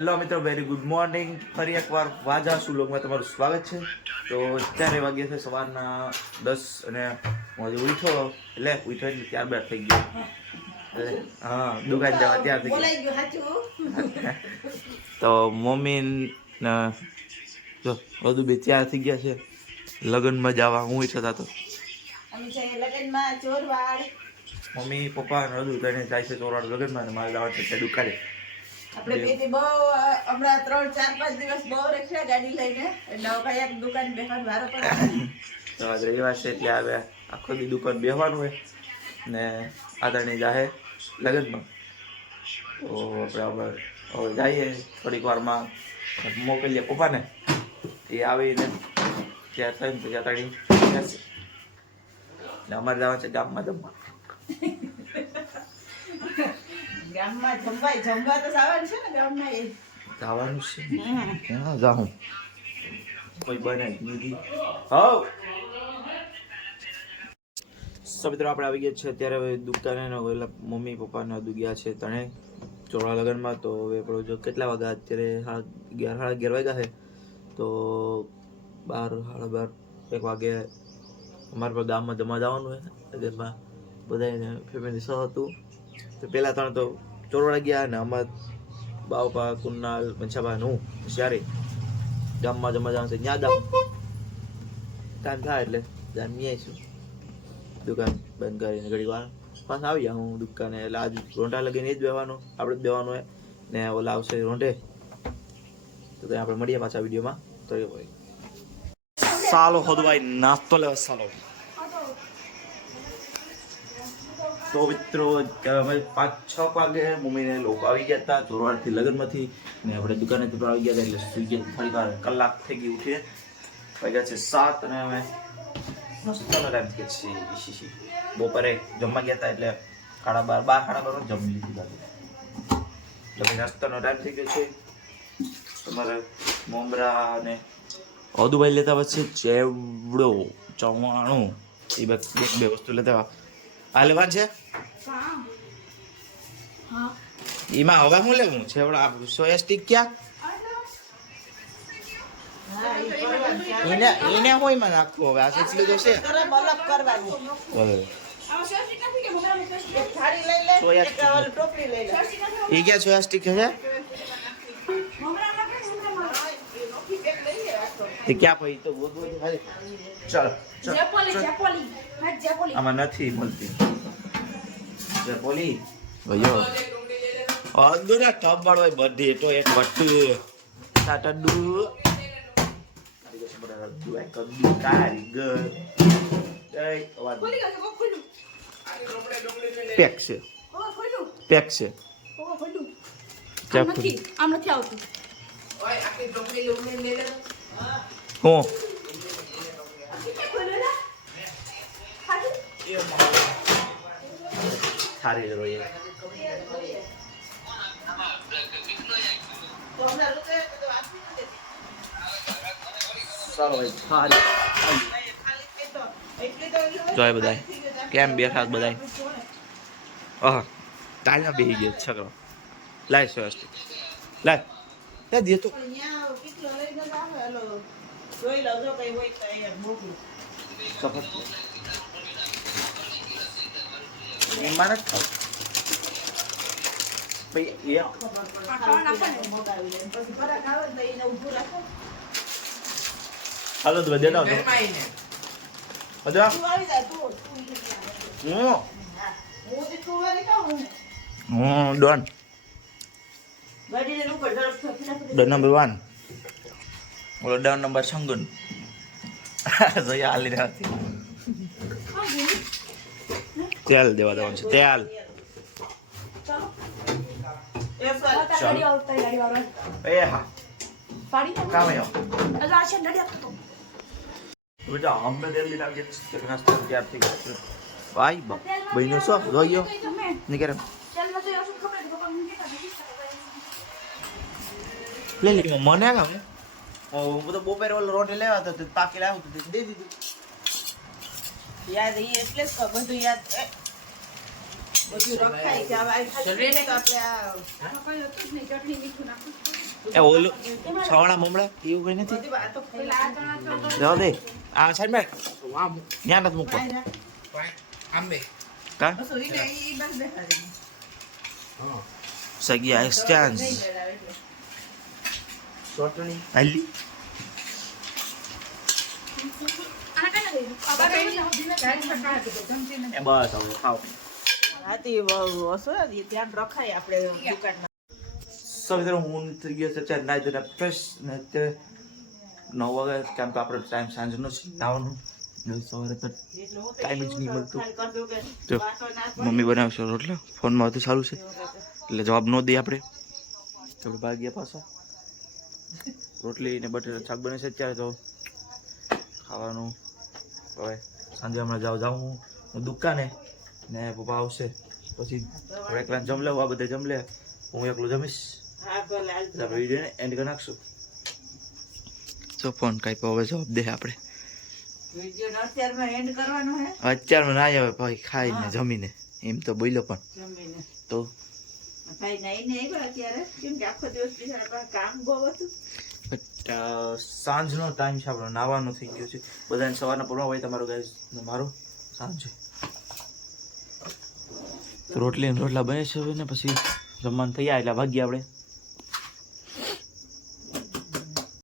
Hello મિત્રો, very good morning. ફરી એકવાર વાજા સુલોકમાં તમારું સ્વાગત છે. તો અત્યારે વાગ્યા છે સવારના 10 અને હું હજી ઉઠ્યો એટલે ત્યારબાદ થઈ ગયો. હા, દુકાન જવા ત્યાર થઈ ગયો. તો મમ્મી જો બધું બે તૈયાર થઈ ગયા છે લગ્નમાં જવા. હું ઈચ્છતા તો મમ્મી પપ્પા અને બધું કરીને જાય છે ચોરાડ લગ્નમાં. મારે જવા છે દુકાને. આપણે બેટી બહુ હમણાં 3-4-5 દિવસ બહુ રખ્યા ગાડી લઈને, એટલે હવે એક દુકાન બેસવાનું વારો પડે. તો આજ રવિવાર છે એટલે હવે આખો દી દુકાન બેસવાનું હોય ને આદરણી જાહે લગ્નમાં. તો આપણે હવે જઈએ થોડીક વારમાં મોકલીએ પપ્પાને. એ આવીને ત્યાં થઈને પછી આદરણી જશે. ને અમારે જવાનું છે ગામમાં જમવા. ગામમાં જમવા તો જવાનું છે ને ગામમાં. જવાનું છે ક્યાં જાઉં કોઈ બને નથી. હવ મિત્રો આપણે આવી ગયા છે અત્યારે હવે દુકાને. ઓલા મમ્મી પપ્પાને બધું ગયા છે તણે ચોળા લગ્નમાં. તો હવે આપણો જો કેટલા વાગ્યા અત્યારે 11:30 વાગ્યા છે. તો 12-12:30 1 વાગે અમારે પણ ગામમાં જમવા જવાનું હોય લગ્નમાં. બધાને ફેમિલી સહ હતું. તો પહેલાં 3 તો ચોરવાડા ગયા ને અમારે બાવપા કુન્નાલ મંછાભાઈ હું ત્યારે ગામમાં જમવા જવાનું છે. ત્યાં જાઉં ટાઈમ થાય એટલે જામી આવીશું. દુકાન બંધ કરીને ઘડી વાર પાછા આવી જાઉં હું દુકાને. એટલે આજ રોંઢા લગીને જ બેવાનું, આપણે જ બેવાનું હોય ને ઓલા આવશે રોંઢે. તો ત્યાં આપણે મળીએ પાછા વિડીયોમાં. તો એ ભાઈ સાલો હોદભાઈ નાસ્તો લેવા સાલો. તો મિત્રો અમે 5-6 વાગે મમ્મીને લોકો આવી ગયા હતા ચોરવાડથી લગ્નમાંથી ને આપણે દુકાનેથી પણ આવી ગયા હતા. એટલે સુઈ ગયા થોડી વાર, કલાક થઈ ગઈ ઉઠીએ. વાગ્યા છે 7 અને અમે નાસ્તાનો ટાઈમ થઈ છે. બપોરે જમવા ગયા હતા એટલે 12:30 જમી લીધું હતું. એટલે નાસ્તાનો ટાઈમ થઈ ગયો છે. તમારે મમરા અને અદુભાઈ લેતા પછી ચેવડો ચવાણું એ બે વસ્તુ લેતા. આ લેવાનું છે એમાં હવે શું લેવું છે? સોયા સ્ટીક ક્યાં એને હોય માં નાખવું? હવે આ સોચ લીધો છે એ ક્યાં સોયા સ્ટીક છે? ક્યાં ભાઈ તો ચાલો આમાં નથી મળતી જેપોલી ભયો અદુરા ટપ વાળો બધી તો એક વટ્ટુ સાટડુ કારીગર પેક છે આમ નથી આવતું. હું થારી રોય ચાલો ભાઈ થારી જોય બધાય કેમ બેઠા બધાય. તાળીમાં બેસી ગયો છકરો. લાય સરસ લાય તે દે તો એમાં નથી ખાવ ભાઈ. હાલો તો બધે ડન. ડન નંબર 1 ઓલો ડન નંબર સંગુન જયા હાલી રહ્યા હતી. તેલ દેવા દેવાનું છે તેલ. એ હા કામ બેટા અમને તેલ લીધા તૈયાર થઈ ગયો. ભાઈ બહેનો શું જોઈ નીકળે લે લે મને ગમે. હું તો બપોરે ઓલો રોટી લેવા તો પાકી લાવ્યું તો દે દીધું. યાદ એટલે જ બધું યાદ બધું રખાય કે હવે આપણે ચટણી મીઠું નાખું. એ ઓલું છવાણા મમડા એવું કઈ નથી બધી વાતો પેલા જાવ દે આ સાઈડ માં ત્યાં નથી મૂકવા કા સગી એક્સચેન્જ ચોટણી આલી એ બસ હવે ખાઓ ધ્યાન રખાય આપણે દુકાનમાં સવિત્ર હું થઈ ગયો છે અત્યારે નાઈ ધોઈને ફ્રેશ ને અત્યારે 9 વાગે કેમ કે આપણો ટાઈમ સાંજનો છે નાવાનું સવારે તો ટાઈમ જ નહીં મળતો જો મમ્મી બનાવશે રોટલા ફોનમાં હતું સારું છે એટલે જવાબ ન દઈએ આપણે તો ભાગ્યા પાછા રોટલી ને બટેટા શાક બને છે અત્યારે તો ખાવાનું હવે સાંજે હમણાં જાઉં હું દુકાને ને પપ્પા આવશે પછી એકલા જમ લેવું આ બધા જમ લે હું એકલું જમીશ વિડીયોને એન્ડ કરી નાખશું તો ફોન કાંઈ હવે જવાબ દે આપણે વિડિયો અત્યારમાં એન્ડ કરવાનો હે અત્યારમાં ના આવે ભાઈ ખાઈને જમીને એમ તો બોલ્યો પણ જમીને તો ભાઈ નહીં આવ્યા અત્યારે કેમ કે આખો દિવસ બિચારા પાસે કામ બહુ હતું સાંજનો ટાઈમ છે આપણો નાવાનો થઈ ગયો છે બધાને સવારના પૂર્ણ હોય તમારો ગાઈસ મારો સાંજે તો રોટલી રોટલા બને છે ને પછી જમવાનું થઈ જાય એટલે ભાગીએ આપણે